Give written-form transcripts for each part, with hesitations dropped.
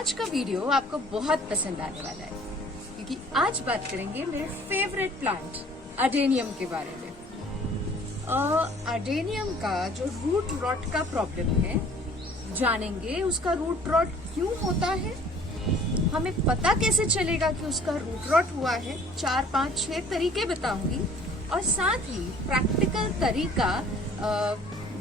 आज का वीडियो आपको बहुत पसंद आने वाला है क्योंकि आज बात करेंगे मेरे फेवरेट प्लांट अडेनियम के बारे में। अडेनियम का जो रूट रॉट का प्रॉब्लम है जानेंगे, उसका रूट रॉट क्यों होता है, हमें पता कैसे चलेगा कि उसका रूट रॉट हुआ है। 4, 5, 6 तरीके बताऊंगी और साथ ही प्रैक्टिकल तरीका,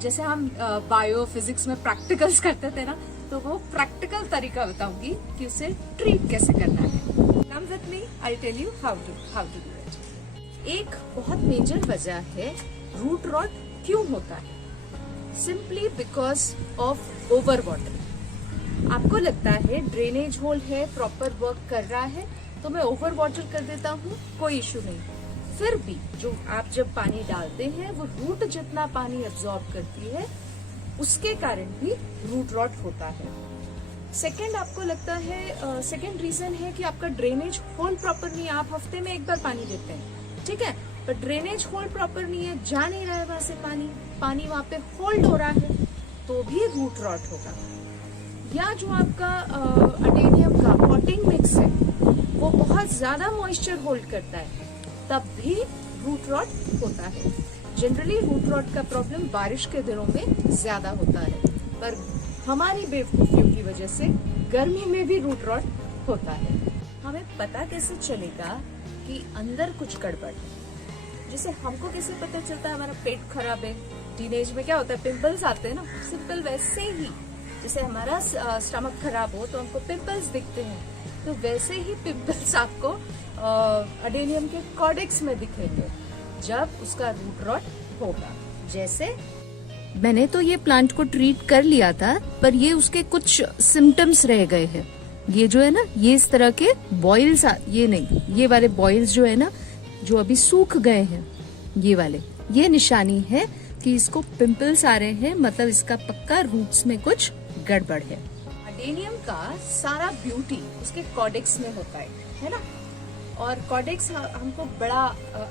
जैसे हम बायो फिजिक्स में प्रैक्टिकल्स करते थे ना, तो वो प्रैक्टिकल तरीका बताऊंगी कि उसे ट्रीट कैसे करना है। Come with me, I tell you how to do it. एक बहुत मेजर वजह है रूट रॉट क्यों होता है, simply because of over watering. आपको लगता है ड्रेनेज होल है, प्रॉपर वर्क कर रहा है, तो मैं ओवर वाटर कर देता हूँ, कोई इश्यू नहीं। फिर भी जो आप जब पानी डालते हैं वो रूट जितना पानी एब्जॉर्ब करती है, उसके कारण भी रूट रॉट होता है। सेकंड, आपको लगता है सेकंड रीजन है कि आपका ड्रेनेज होल प्रॉपर नहीं है। आप हफ्ते में एक बार पानी देते हैं, ठीक है, पर ड्रेनेज होल प्रॉपर नहीं है, जा नहीं रहा है वहां से पानी वहां पे होल्ड हो रहा है, तो भी रूट रॉट होगा। या जो आपका अडेनियम का पॉटिंग मिक्स है वो बहुत ज्यादा मॉइस्चर होल्ड करता है, तब भी रूट रॉट होता है। जनरली रूट रॉट का प्रॉब्लम बारिश के दिनों में ज्यादा होता है, पर हमारी बेवकूफियों की वजह से गर्मी में भी रूट रॉट होता है। हमें पता कैसे चलेगा कि अंदर कुछ गड़बड़ है? जैसे हमको कैसे पता चलता है हमारा पेट खराब है? टीनेज में क्या होता है, पिंपल्स आते हैं ना, सिंपल वैसे ही जैसे हमारा स्टमक खराब हो तो हमको पिंपल्स दिखते हैं, तो वैसे ही पिंपल्स आपको अडेनियम के कॉर्डेक्स में दिखेंगे जब उसका रूट रॉट होगा। जैसे मैंने तो ये प्लांट को ट्रीट कर लिया था, पर ये उसके कुछ सिम्टम्स रह गए हैं। ये जो है ना, ये इस तरह के बॉइल्स, ये नहीं, ये वाले बॉइल्स जो है ना, जो अभी सूख गए हैं, ये वाले, ये निशानी है कि इसको पिंपल्स आ रहे हैं, मतलब इसका पक्का रूट्स में कुछ गड़बड़ है। अडेनियम का सारा ब्यूटी उसके कॉर्डेक्स में होता है ना, और कॉर्डेक्स हमको बड़ा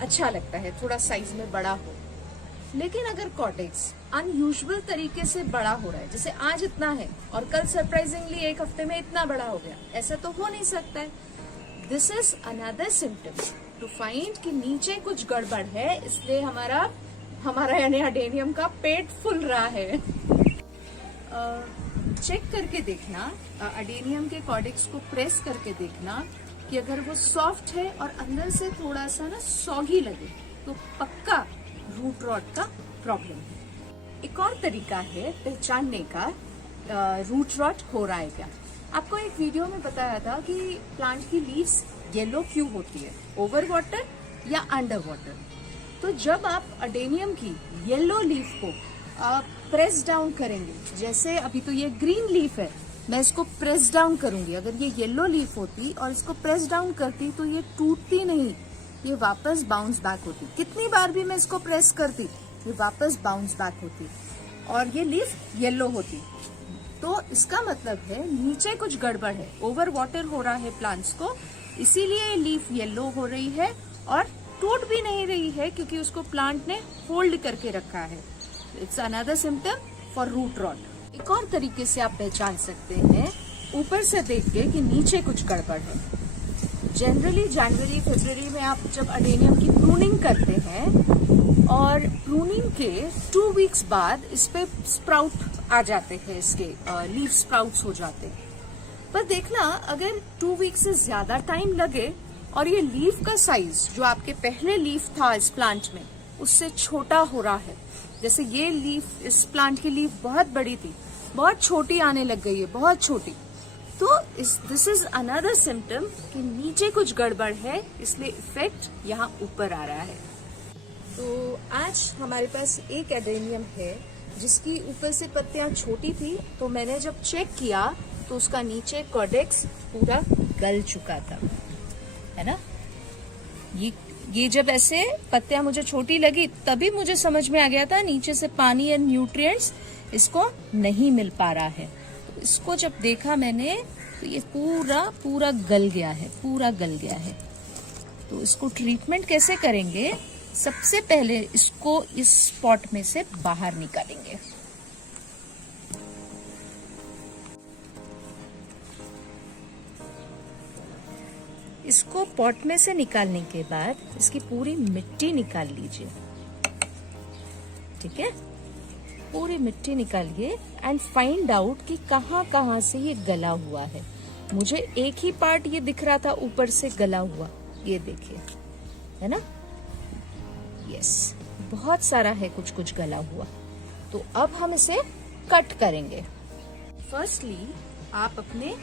अच्छा लगता है, थोड़ा साइज में बड़ा हो। लेकिन अगर कॉर्डेक्स अनयूजुअल तरीके से बड़ा हो रहा है, जैसे आज इतना है और कल सरप्राइजिंगली एक हफ्ते में इतना बड़ा हो गया, ऐसा तो हो नहीं सकता है। This is another symptom to find कि नीचे कुछ गड़बड़ है, इसलिए हमारा यानी अडेनियम का पेट फूल रहा है। चेक करके देखना, अडेनियम के कॉर्डेक्स को प्रेस करके देखना कि अगर वो सॉफ्ट है और अंदर से थोड़ा सा ना सॉगी लगे, तो पक्का रूट रॉट का प्रॉब्लम है। एक और तरीका है पहचानने का रूट रॉट हो रहा है क्या। आपको एक वीडियो में बताया था कि प्लांट की लीव्स येलो क्यों होती है, ओवर वाटर या अंडर वाटर। तो जब आप अडेनियम की येलो लीफ को प्रेस डाउन करेंगे, जैसे अभी तो ये ग्रीन लीफ है, मैं इसको प्रेस डाउन करूंगी, अगर ये येलो लीफ होती और इसको प्रेस डाउन करती तो ये टूटती नहीं, ये वापस बाउंस बैक होती। कितनी बार भी मैं इसको प्रेस करती, ये वापस बाउंस बैक होती और ये लीफ येलो होती। तो इसका मतलब है नीचे कुछ गड़बड़ है, ओवर वाटर हो रहा है प्लांट्स को, इसीलिए लीफ येलो हो रही है और टूट भी नहीं रही है, क्योंकि उसको प्लांट ने होल्ड करके रखा है। It's another symptom for root rot. एक और तरीके से आप पहचान सकते हैं ऊपर से देख के कि नीचे कुछ गड़बड़ है। जनरली जनवरी फरवरी में आप जब अडेनियम की प्रूनिंग करते हैं और प्रूनिंग के 2 वीक्स बाद इस पे स्प्राउट आ जाते हैं, इसके लीफ स्प्राउट्स हो जाते हैं। पर देखना, अगर 2 वीक से ज्यादा टाइम लगे और ये लीफ का साइज जो आपके पहले लीफ था इस प्लांट में उससे छोटा हो रहा है, जैसे ये लीफ, इस प्लांट की लीफ बहुत बड़ी थी, बहुत छोटी आने लग गई है, बहुत छोटी, तो दिस इज अनदर सिम्टम कि नीचे कुछ गड़बड़ है, इसलिए इफेक्ट यहाँ ऊपर आ रहा है। तो आज हमारे पास एक एडेनियम है जिसकी ऊपर से पत्तियां छोटी थी, तो मैंने जब चेक किया तो उसका नीचे कॉर्डेक्स पूरा गल चुका था, है ना। ये जब ऐसे पत्तियां मुझे छोटी लगी तभी मुझे समझ में आ गया था नीचे से पानी एंड न्यूट्रिएंट्स इसको नहीं मिल पा रहा है। तो इसको जब देखा मैंने तो ये पूरा गल गया है, पूरा गल गया है। तो इसको ट्रीटमेंट कैसे करेंगे, सबसे पहले इसको इस स्पॉट में से बाहर निकालेंगे। इसको पॉट में से निकालने के बाद इसकी पूरी मिट्टी निकाल लीजिए, ठीक है। पूरी मिट्टी निकालिए एंड फाइंड आउट कि कहाँ कहाँ से ये गला हुआ है। मुझे एक ही पार्ट ये दिख रहा था ऊपर से गला हुआ, ये देखिए, है ना। यस, बहुत सारा है कुछ कुछ गला हुआ। तो अब हम इसे कट करेंगे। फर्स्टली आप अपने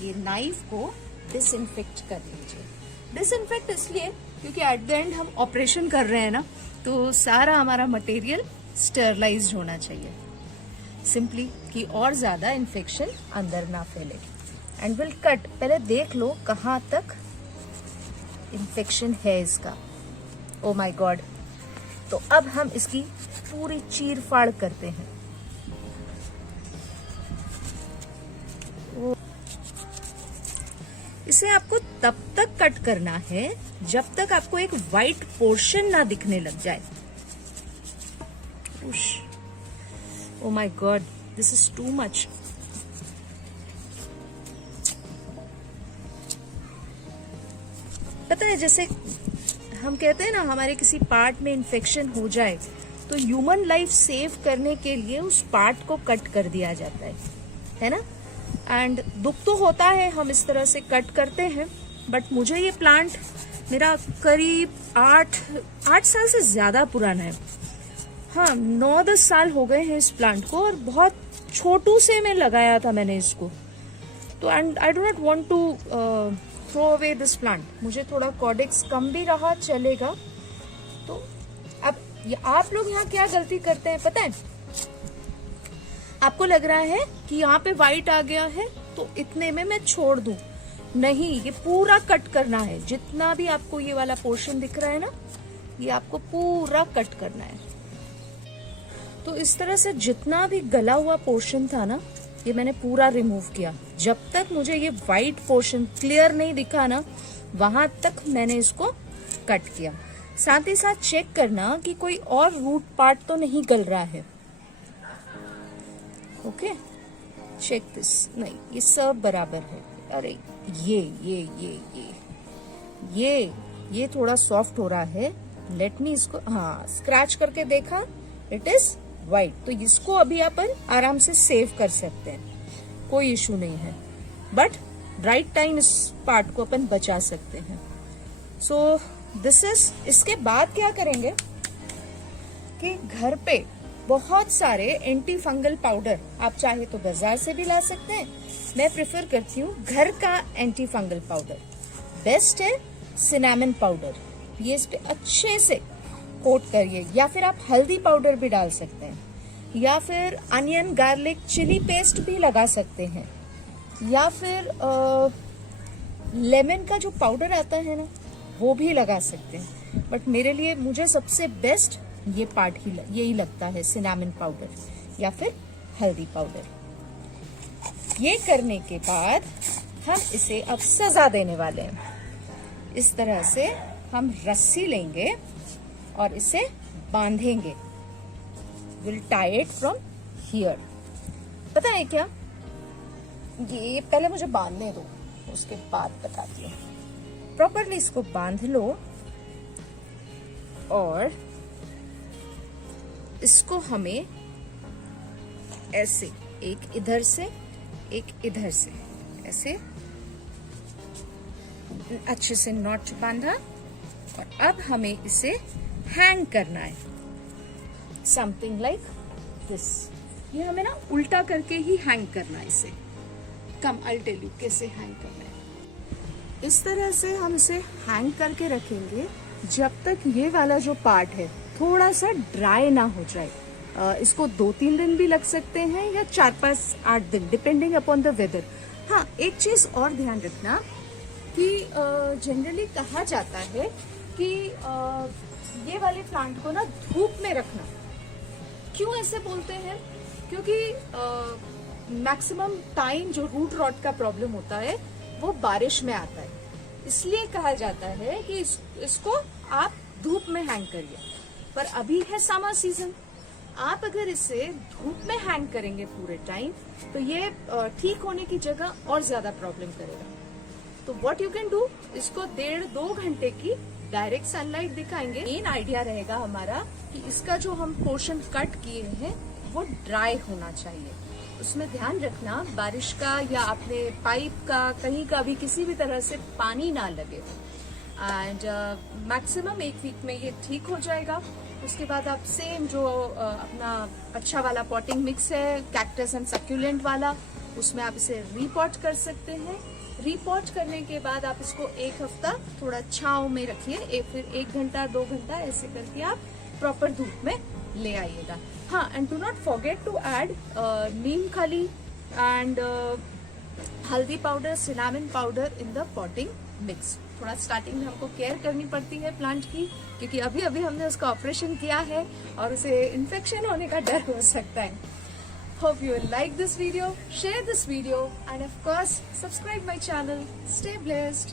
ये नाइफ को डिसइंफेक्ट कर लीजिए। डिसइंफेक्ट इसलिए क्योंकि एट द एंड हम ऑपरेशन कर रहे हैं ना, तो सारा हमारा मटेरियल स्टरलाइज्ड होना चाहिए, सिंपली कि और ज्यादा इन्फेक्शन अंदर ना फैले। एंड विल कट, पहले देख लो कहाँ तक इन्फेक्शन है इसका। Oh my God. तो अब हम इसकी पूरी चीर फाड़ करते हैं। इसे आपको तब तक कट करना है जब तक आपको एक वाइट पोर्शन ना दिखने लग जाए। Oh my God, this is too much. पता है, जैसे हम कहते हैं ना, हमारे किसी पार्ट में इन्फेक्शन हो जाए तो ह्यूमन लाइफ सेव करने के लिए उस पार्ट को कट कर दिया जाता है ना। एंड दुख तो होता है, हम इस तरह से कट करते हैं। बट मुझे ये प्लांट मेरा करीब 8 साल से ज्यादा पुराना है। हाँ, 9-10 साल हो गए हैं इस प्लांट को, और बहुत छोटू से मैं लगाया था मैंने इसको। तो and I do not want to throw away this plant. मुझे थोड़ा कॉडेक्स कम भी रहा चलेगा। तो अब आप लोग यहाँ क्या गलती करते हैं पता है? आपको लग रहा है कि यहाँ पे वाइट आ गया है तो इतने में मैं छोड़ दूं। नहीं, ये पूरा कट करना है। जितना भी आपको ये वाला पोर्शन दिख रहा है ना, ये आपको पूरा कट करना है। तो इस तरह से जितना भी गला हुआ पोर्शन था ना, ये मैंने पूरा रिमूव किया। जब तक मुझे ये वाइट पोर्शन क्लियर नहीं दिखा ना, वहां तक मैंने इसको कट किया। साथ ही साथ चेक करना कि कोई और रूट पार्ट तो नहीं गल रहा है। Okay, check this. नहीं, ये सब बराबर है। अरे ये थोड़ा सॉफ्ट हो रहा है। लेट मी इसको, हाँ, स्क्रैच करके देखा, इट इज वाइट। तो इसको अभी अपन आराम से सेव कर सकते हैं, कोई इशू नहीं है। बट राइट टाइम इस पार्ट को अपन बचा सकते हैं। So this is. इसके बाद क्या करेंगे कि घर पे बहुत सारे एंटी फंगल पाउडर, आप चाहे तो बाजार से भी ला सकते हैं। मैं प्रेफर करती हूँ घर का एंटी फंगल पाउडर। बेस्ट है सिनेमन पाउडर। ये इस पे अच्छे से कोट करिए, या फिर आप हल्दी पाउडर भी डाल सकते हैं, या फिर अनियन गार्लिक चिली पेस्ट भी लगा सकते हैं, या फिर लेमन का जो पाउडर आता है ना, वो भी लगा सकते हैं। बट मेरे लिए, मुझे सबसे बेस्ट ये पार्ट ही यही लगता है, सिनेमन पाउडर या फिर हल्दी पाउडर। ये करने के बाद हम इसे अब सजा देने वाले हैं। इस तरह से हम रस्सी लेंगे और इसे बांधेंगे। Will tie it from here. पता है क्या, ये पहले मुझे बांधने दो, उसके बाद बताती हूँ। प्रॉपरली इसको बांध लो और इसको हमें ऐसे, एक इधर से एक इधर से, ऐसे अच्छे से नॉट बांधा। और अब हमें इसे हैंग करना है, समथिंग लाइक दिस। ये हमें ना उल्टा करके ही हैंग करना है इसे। कम, आई टेल यू कैसे हैंग करना है। इस तरह से हम इसे हैंग करके रखेंगे जब तक ये वाला जो पार्ट है थोड़ा सा ड्राई ना हो जाए। इसको 2-3 दिन भी लग सकते हैं या 4-5-8 दिन, डिपेंडिंग अपॉन द वेदर। हाँ, एक चीज और ध्यान रखना कि जनरली कहा जाता है कि ये वाले प्लांट को ना धूप में रखना। क्यों ऐसे बोलते हैं? क्योंकि मैक्सिमम टाइम जो रूट रॉट का प्रॉब्लम होता है वो बारिश में आता है। इसलिए कहा जाता है कि इसको आप धूप में हैंग करिए। पर अभी है समर सीजन, आप अगर इसे धूप में हैंग करेंगे पूरे टाइम, तो ये ठीक होने की जगह और ज्यादा प्रॉब्लम करेगा। तो व्हाट यू कैन डू, इसको 1.5-2 घंटे की डायरेक्ट सनलाइट दिखाएंगे। मेन आइडिया रहेगा हमारा कि इसका जो हम पोर्शन कट किए हैं वो ड्राई होना चाहिए। उसमें ध्यान रखना बारिश का या अपने पाइप का कहीं का भी किसी भी तरह से पानी ना लगे। एंड मैक्सिमम 1 वीक में ये ठीक हो जाएगा। उसके बाद आप सेम जो अपना अच्छा वाला पॉटिंग मिक्स है कैक्टस एंड सक्यूलेंट वाला, उसमें आप इसे रीपॉट कर सकते हैं। रीपॉट करने के बाद आप इसको 1 हफ्ता थोड़ा छांव में रखिए, फिर 1 घंटा 2 घंटा ऐसे करके आप प्रॉपर धूप में ले आइएगा। हाँ, and do not forget to add neem khali and haldi powder, cinnamon powder in the potting mix. थोड़ा स्टार्टिंग में हमको केयर करनी पड़ती है प्लांट की, क्योंकि अभी अभी हमने उसका ऑपरेशन किया है और उसे इन्फेक्शन होने का डर हो सकता है। Hope you will like this video, share this video, and of course, subscribe my channel. Stay blessed.